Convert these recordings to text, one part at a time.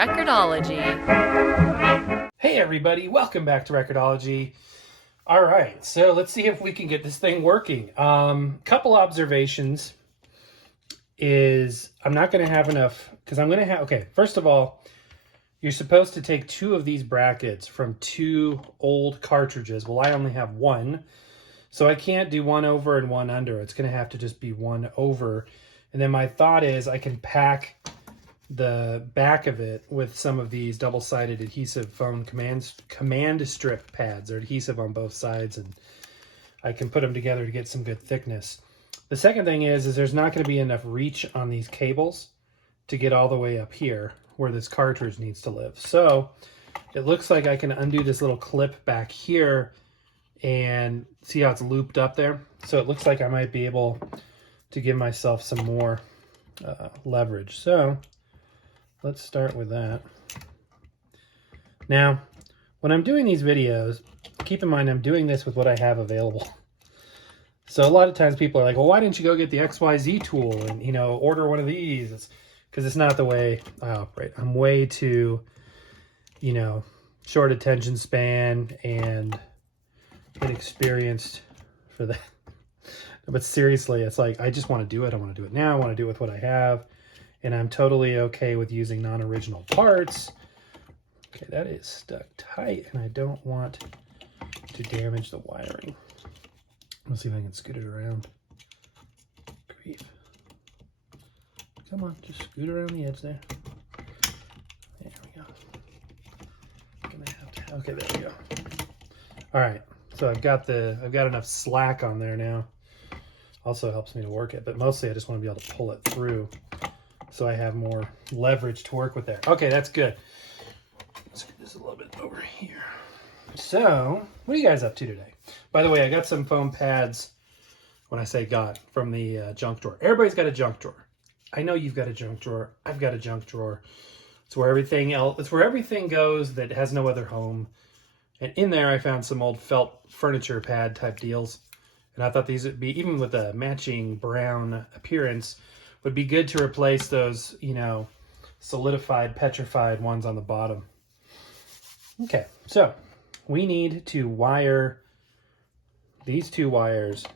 Record-ology. Hey everybody, welcome back to Record-ology. All right, so let's see if we can get this thing working. Couple observations is I'm not going to have enough, because I'm going to have, okay, first of all, you're supposed to take two of these brackets from two old cartridges. Well, I only have one, so I can't do one over and one under. It's going to have to just be one over. And then my thought is I can pack the back of it with some of these double-sided adhesive foam command strip pads. They're adhesive on both sides, and I can put them together to get some good thickness. The second thing is there's not going to be enough reach on these cables to get all the way up here where this cartridge needs to live. So it looks like I can undo this little clip back here and see how it's looped up there. So it looks like I might be able to give myself some more leverage. So let's start with that. Now, when I'm doing these videos, keep in mind I'm doing this with what I have available. So a lot of times people are like, well, why didn't you go get the XYZ tool and, you know, order one of these? Because it's not the way I operate. I'm way too, you know, short attention span and inexperienced for that. But seriously, it's like, I just want to do it. I want to do it now. I want to do it with what I have. And I'm totally okay with using non-original parts. Okay, that is stuck tight, and I don't want to damage the wiring. Let's see if I can scoot it around. Grief. Come on, just scoot around the edge there. There we go. Gonna have to, okay, there we go. All right, so I've got enough slack on there now. Also helps me to work it, but mostly I just want to be able to pull it through so I have more leverage to work with there. Okay, that's good. Let's get this a little bit over here. So, what are you guys up to today? By the way, I got some foam pads, when I say got, from the junk drawer. Everybody's got a junk drawer. I know you've got a junk drawer. I've got a junk drawer. It's where everything goes that has no other home. And in there I found some old felt furniture pad type deals. And I thought these would be, even with a matching brown appearance, would be good to replace those, you know, solidified, petrified ones on the bottom. Okay, so we need to wire these two wires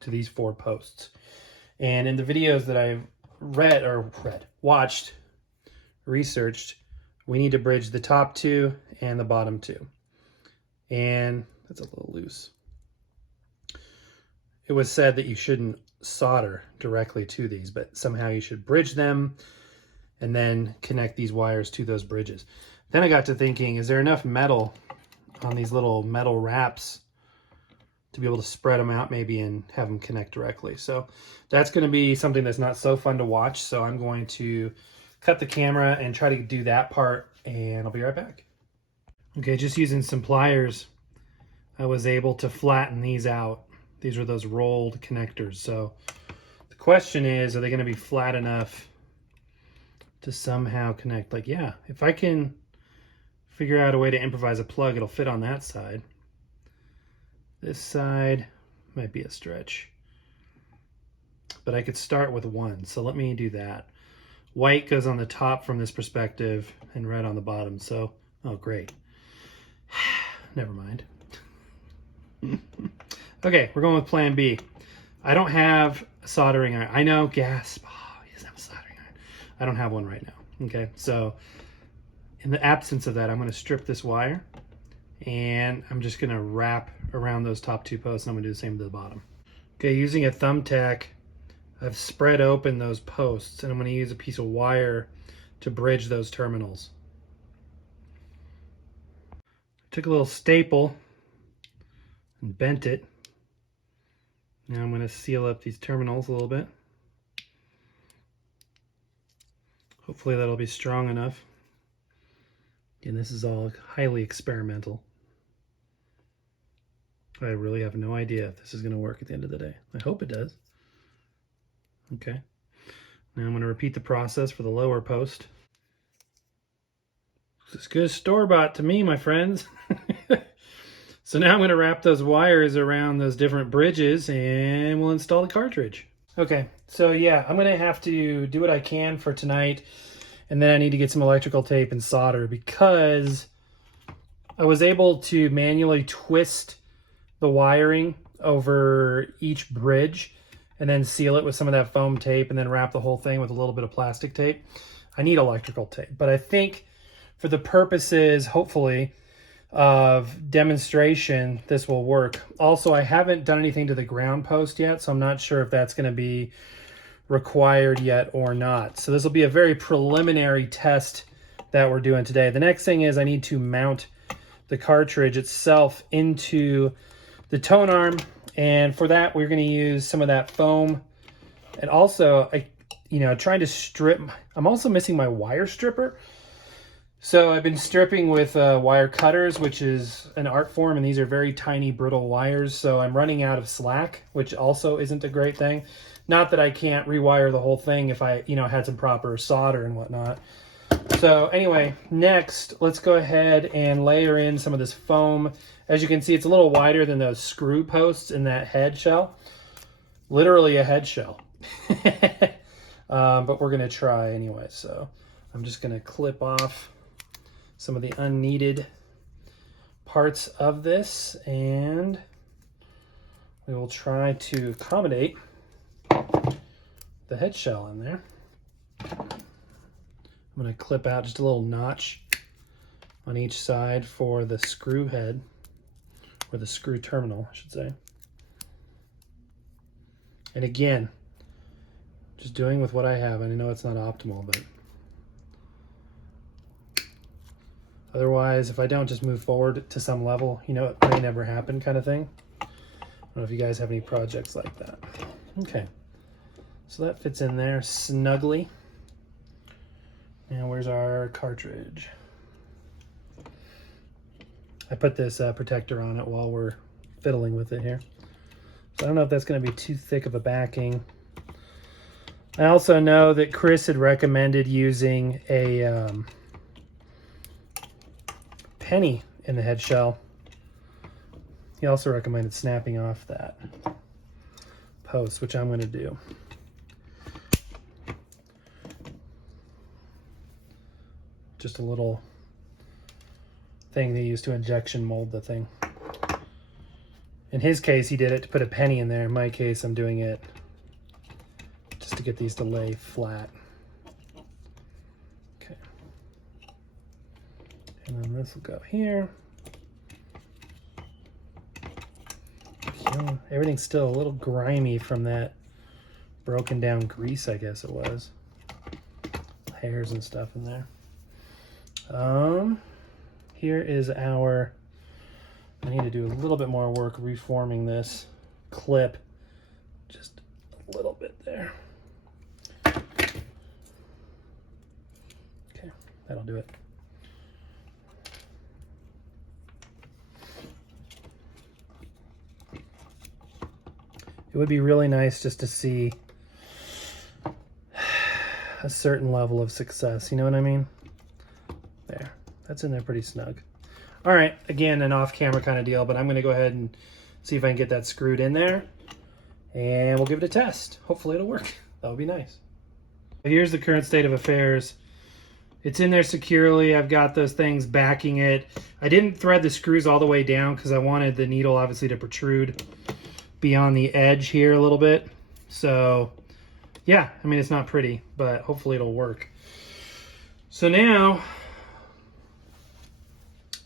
to these four posts. And in the videos that I've watched, researched, we need to bridge the top two and the bottom two. And that's a little loose. It was said that you shouldn't solder directly to these, but somehow you should bridge them and then connect these wires to those bridges. Then I got to thinking, is there enough metal on these little metal wraps to be able to spread them out maybe and have them connect directly? So that's going to be something that's not so fun to watch. So I'm going to cut the camera and try to do that part, and I'll be right back. Okay, just using some pliers, I was able to flatten these out. These are those rolled connectors. So the question is, are they going to be flat enough to somehow connect? Like, yeah, if I can figure out a way to improvise a plug, it'll fit on that side. This side might be a stretch, but I could start with one. So let me do that. White goes on the top from this perspective and red on the bottom. So, oh, great. Never mind. Okay, we're going with plan B. I don't have a soldering iron. I know, gasp. Oh, he doesn't have a soldering iron. I don't have one right now. Okay, so in the absence of that, I'm going to strip this wire, and I'm just going to wrap around those top two posts, and I'm going to do the same to the bottom. Okay, using a thumbtack, I've spread open those posts, and I'm going to use a piece of wire to bridge those terminals. Took a little staple and bent it. Now I'm going to seal up these terminals a little bit. Hopefully that'll be strong enough. And this is all highly experimental. I really have no idea if this is going to work at the end of the day. I hope it does. Okay. Now I'm going to repeat the process for the lower post. It's as good as store-bought to me, my friends. So now I'm going to wrap those wires around those different bridges and we'll install the cartridge. Okay, so yeah, I'm going to have to do what I can for tonight And then I need to get some electrical tape and solder, because I was able to manually twist the wiring over each bridge and then seal it with some of that foam tape and then wrap the whole thing with a little bit of plastic tape. I need electrical tape, but I think for the purposes, hopefully, of demonstration, this will work. Also, I haven't done anything to the ground post yet, so I'm not sure if that's going to be required yet or not. So this will be a very preliminary test that we're doing today. The next thing is I need to mount the cartridge itself into the tone arm, and for that we're going to use some of that foam. And also, trying to strip. I'm also missing my wire stripper. So I've been stripping with wire cutters, which is an art form, and these are very tiny, brittle wires. So I'm running out of slack, which also isn't a great thing. Not that I can't rewire the whole thing if I, had some proper solder and whatnot. So anyway, next, let's go ahead and layer in some of this foam. As you can see, it's a little wider than those screw posts in that head shell. Literally a head shell. But we're going to try anyway. So I'm just going to clip off some of the unneeded parts of this, and we will try to accommodate the head shell in there. I'm going to clip out just a little notch on each side for the screw head, or the screw terminal, I should say. And again, just doing with what I have. I know it's not optimal, but otherwise, if I don't just move forward to some level, it may never happen kind of thing. I don't know if you guys have any projects like that. Okay, so that fits in there snugly. Now where's our cartridge? I put this protector on it while we're fiddling with it here. So I don't know if that's going to be too thick of a backing. I also know that Chris had recommended using a penny in the head shell. He also recommended snapping off that post, which I'm going to do. Just a little thing they use to injection mold the thing. In his case, he did it to put a penny in there. In my case, I'm doing it just to get these to lay flat. Okay. And then this will go here. Everything's still a little grimy from that broken down grease, I guess it was. Hairs and stuff in there. Here is our, I need to do a little bit more work reforming this clip, just a little bit there. Okay, that'll do it. It would be really nice just to see a certain level of success, you know what I mean? There, that's in there pretty snug. All right, again, an off-camera kind of deal, but I'm going to go ahead and see if I can get that screwed in there, and we'll give it a test. Hopefully it'll work. That would be nice. Here's the current state of affairs. It's in there securely. I've got those things backing it. I didn't thread the screws all the way down because I wanted the needle obviously to protrude beyond the edge here a little bit. So yeah, I mean, it's not pretty, but hopefully it'll work. So now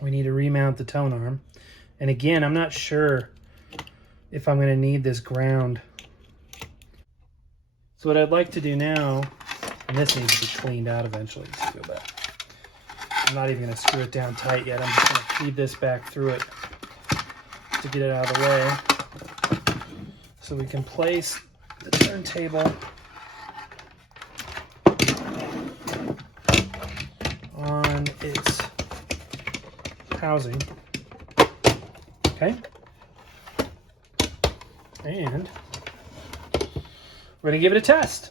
we need to remount the tone arm. And again, I'm not sure if I'm going to need this ground. So what I'd like to do now, and this needs to be cleaned out eventually, just go back. I'm not even going to screw it down tight yet. I'm just going to feed this back through it to get it out of the way. So we can place the turntable on its housing. Okay. And we're going to give it a test.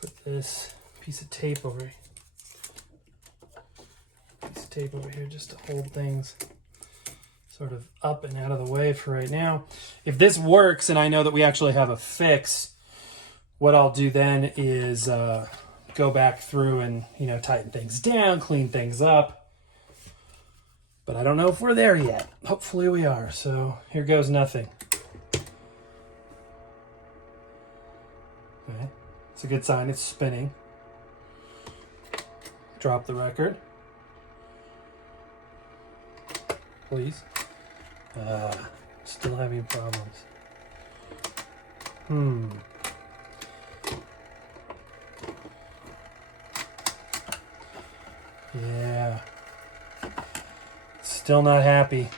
Put this piece of tape over here just to hold things sort of up and out of the way for right now. If this works and I know that we actually have a fix, what I'll do then is go back through and, you know, tighten things down, clean things up. But I don't know if we're there yet. Hopefully we are. So here goes nothing. Okay. It's a good sign. It's spinning. Drop the record. Please. Still having problems. Yeah. Still not happy.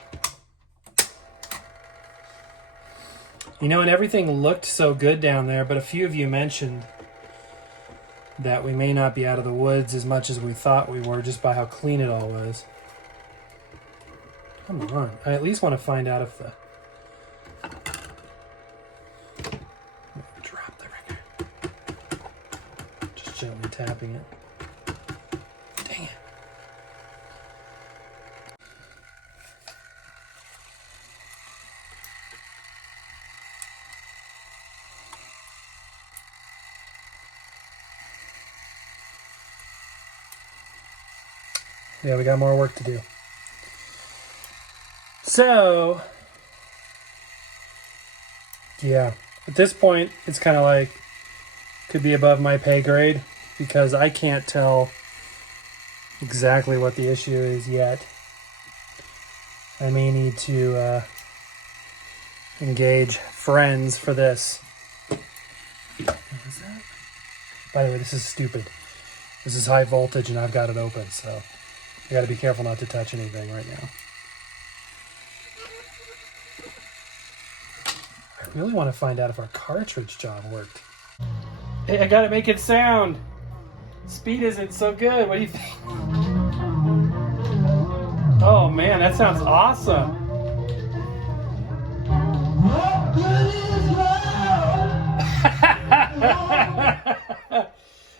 You know, and everything looked so good down there, but a few of you mentioned that we may not be out of the woods as much as we thought we were just by how clean it all was. Come on. I at least want to find out if the... Drop the record. Just gently tapping it. Dang it. Yeah, we got more work to do. So, yeah, at this point, it's kind of like, could be above my pay grade because I can't tell exactly what the issue is yet. I may need to engage friends for this. What is that? By the way, this is stupid. This is high voltage and I've got it open, so I got to be careful not to touch anything right now. I really want to find out if our cartridge job worked. Hey, I gotta make it sound. Speed isn't so good. What do you think? Oh man, that sounds awesome.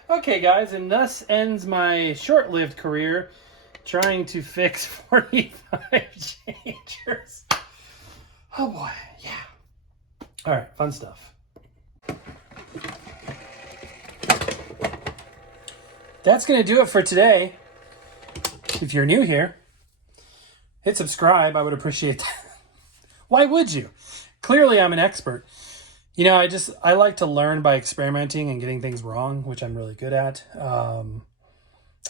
Okay guys, and thus ends my short-lived career trying to fix 45 changers. Oh boy, yeah. All right, fun stuff. That's going to do it for today. If you're new here, hit subscribe. I would appreciate that. Why would you? Clearly, I'm an expert. You know, I like to learn by experimenting and getting things wrong, which I'm really good at.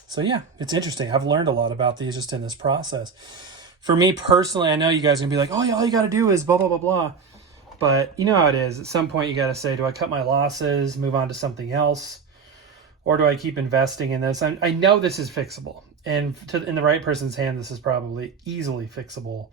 So yeah, it's interesting. I've learned a lot about these just in this process. For me personally, I know you guys are going to be like, oh yeah, all you got to do is blah, blah, blah, blah. But you know how it is. At some point, you got to say, do I cut my losses, move on to something else? Or do I keep investing in this? I know this is fixable. And in the right person's hand, this is probably easily fixable.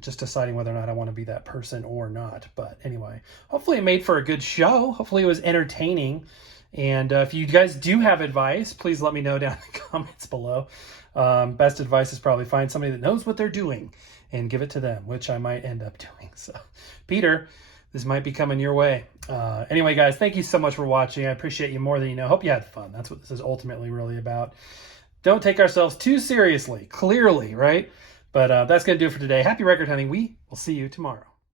Just deciding whether or not I want to be that person or not. But anyway, hopefully it made for a good show. Hopefully it was entertaining. And if you guys do have advice, please let me know down in the comments below. Best advice is probably find somebody that knows what they're doing and give it to them, which I might end up doing. So, Peter, this might be coming your way. Anyway, guys, thank you so much for watching. I appreciate you more than you know. Hope you had fun. That's what this is ultimately really about. Don't take ourselves too seriously, clearly, right? But that's going to do it for today. Happy record hunting. We will see you tomorrow.